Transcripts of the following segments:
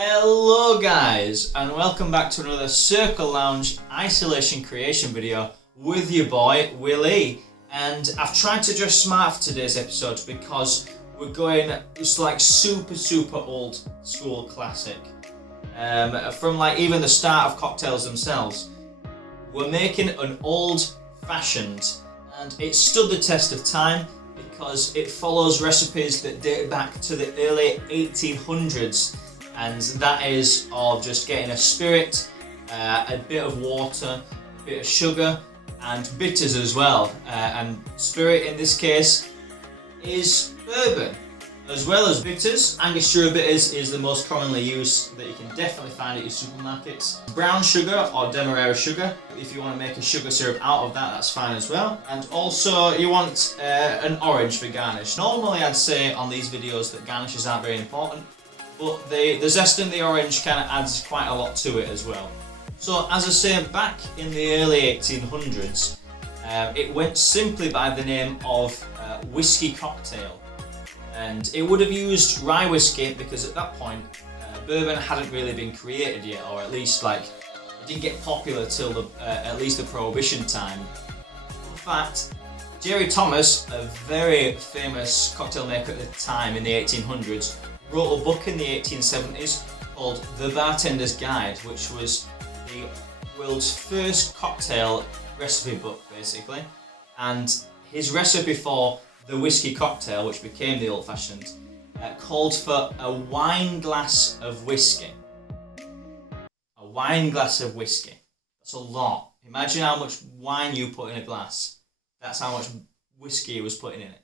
Hello guys, and welcome back to another Circle Lounge isolation creation video with your boy WillE. And I've tried to dress smart for today's episode because we're going just like super old school classic. From like even the start of cocktails themselves. We're making an old fashioned, and it stood the test of time because it follows recipes that date back to the early 1800s. And that is of just getting a spirit, a bit of water, a bit of sugar, and bitters as well. And spirit in this case is bourbon, as well as bitters. Angostura Bitters is the most commonly used that you can definitely find at your supermarkets. Brown sugar or Demerara sugar. If you want to make a sugar syrup out of that, that's fine as well. And also you want an orange for garnish. Normally I'd say on these videos that garnishes aren't very important, but the zest in the orange kind of adds quite a lot to it as well. So as I say, back in the early 1800s, it went simply by the name of whiskey cocktail. And it would have used rye whiskey because at that point, bourbon hadn't really been created yet, or at least like, it didn't get popular till at least the Prohibition time. In fact, Jerry Thomas, a very famous cocktail maker at the time in the 1800s, wrote a book in the 1870s called The Bartender's Guide, which was the world's first cocktail recipe book, basically. And his recipe for the whiskey cocktail, which became the old-fashioned, called for a wine glass of whiskey. A wine glass of whiskey. That's a lot. Imagine how much wine you put in a glass. That's how much whiskey he was putting in it.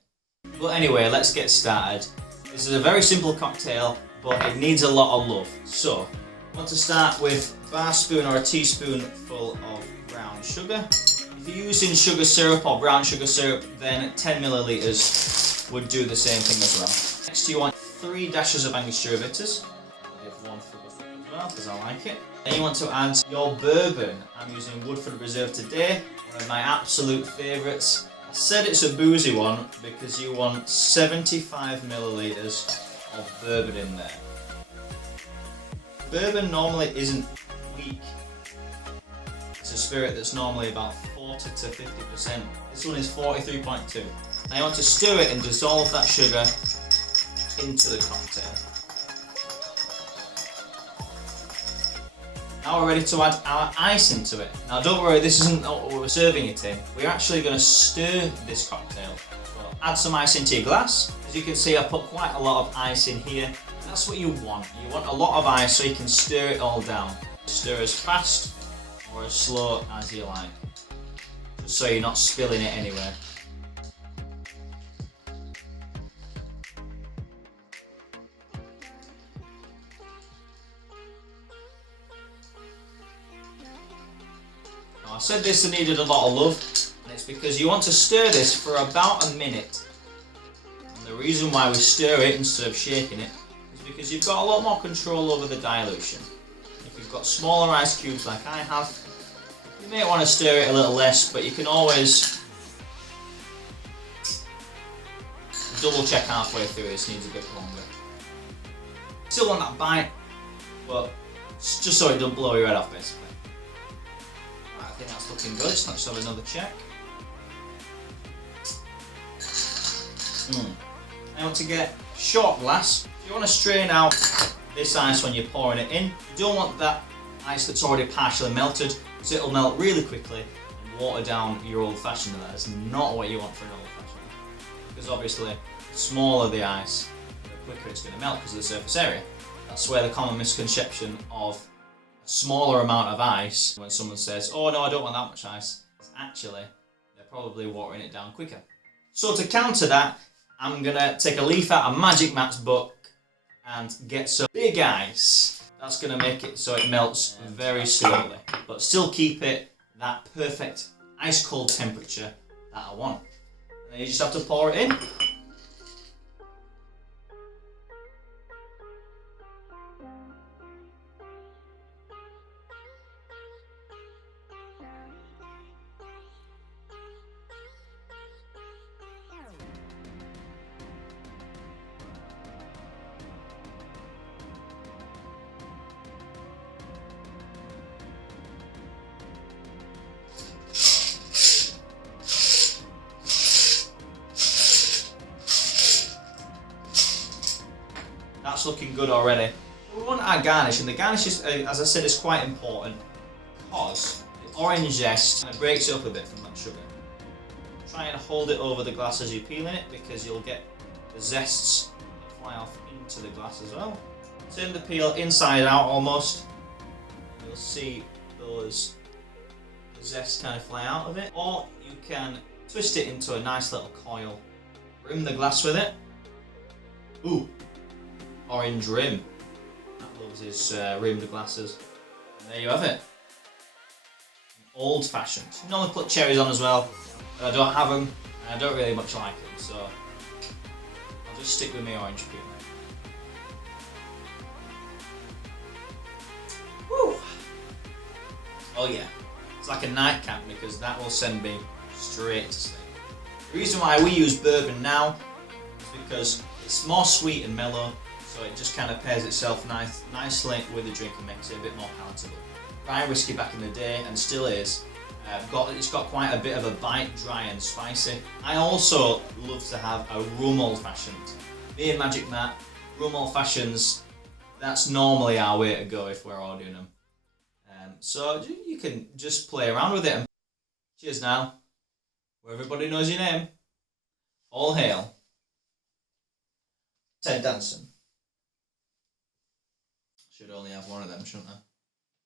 But anyway, let's get started. This is a very simple cocktail, but it needs a lot of love. So, I want to start with a bar spoon or a teaspoon full of brown sugar. If you're using sugar syrup or brown sugar syrup, then 10 milliliters would do the same thing as well. Next you want 3 dashes of Angostura Bitters. I'll give 1 for the as well, because I like it. Then you want to add your bourbon. I'm using Woodford Reserve today, one of my absolute favourites. I said it's a boozy one because you want 75 milliliters of bourbon in there. Bourbon normally isn't weak. It's a spirit that's normally about 40 to 50%. This one is 43.2. Now you want to stir it and dissolve that sugar into the cocktail. Now we're ready to add our ice into it. Now don't worry, this isn't what we're serving it in. We're actually going to stir this cocktail. So add some ice into your glass. As you can see, I put quite a lot of ice in here. That's what you want. You want a lot of ice so you can stir it all down. Stir as fast or as slow as you like, just so you're not spilling it anywhere. I said this needed a lot of love, and it's because you want to stir this for about a minute. And the reason why we stir it instead of shaking it is because you've got a lot more control over the dilution. If you've got smaller ice cubes like I have, you may want to stir it a little less, but you can always double check halfway through. This needs a bit longer. Still want that bite, but just so it doesn't blow your head off, basically. I think that's looking good, so let's have another check. I want to get a short glass. You want to strain out this ice when you're pouring it in. You don't want that ice that's already partially melted, so it'll melt really quickly and water down your old fashioned. That is not what you want for an old fashioned. Because obviously, the smaller the ice, the quicker it's going to melt because of the surface area. That's where the common misconception of smaller amount of ice, when someone says, oh no, I don't want that much ice, actually they're probably watering it down quicker. So to counter that, I'm gonna take a leaf out of Magic Matt's book and get some big ice. That's gonna make it so it melts very slowly, but still keep it that perfect ice cold temperature that I want. And then you just have to pour it in. that's looking good already. We want our garnish, and the garnish is, as I said, is quite important because the orange zest kind of breaks it up a bit from that sugar. Try and hold it over the glass as you're peeling it because you'll get the zests that fly off into the glass as well. Turn the peel inside out almost. You'll see those zests kind of fly out of it. Or you can twist it into a nice little coil. Rim the glass with it. Ooh, orange rim. That loves his rimmed glasses. And there you have it. Old fashioned. You normally put cherries on as well, but I don't have them and I don't really much like them, so I'll just stick with my orange peel. Woo! Oh yeah, it's like a nightcap because that will send me straight to sleep. The reason why we use bourbon now is because it's more sweet and mellow, so it just kind of pairs itself nicely with the drink and makes it a bit more palatable. Rye whiskey back in the day, and still is, it's got quite a bit of a bite, dry and spicy. I also love to have a rum old fashioned. Me and Magic Matt, rum old fashions, that's normally our way to go if we're ordering them. So you can just play around with it. Cheers now, where everybody knows your name. All hail Ted Danson. Should only have one of them, shouldn't I?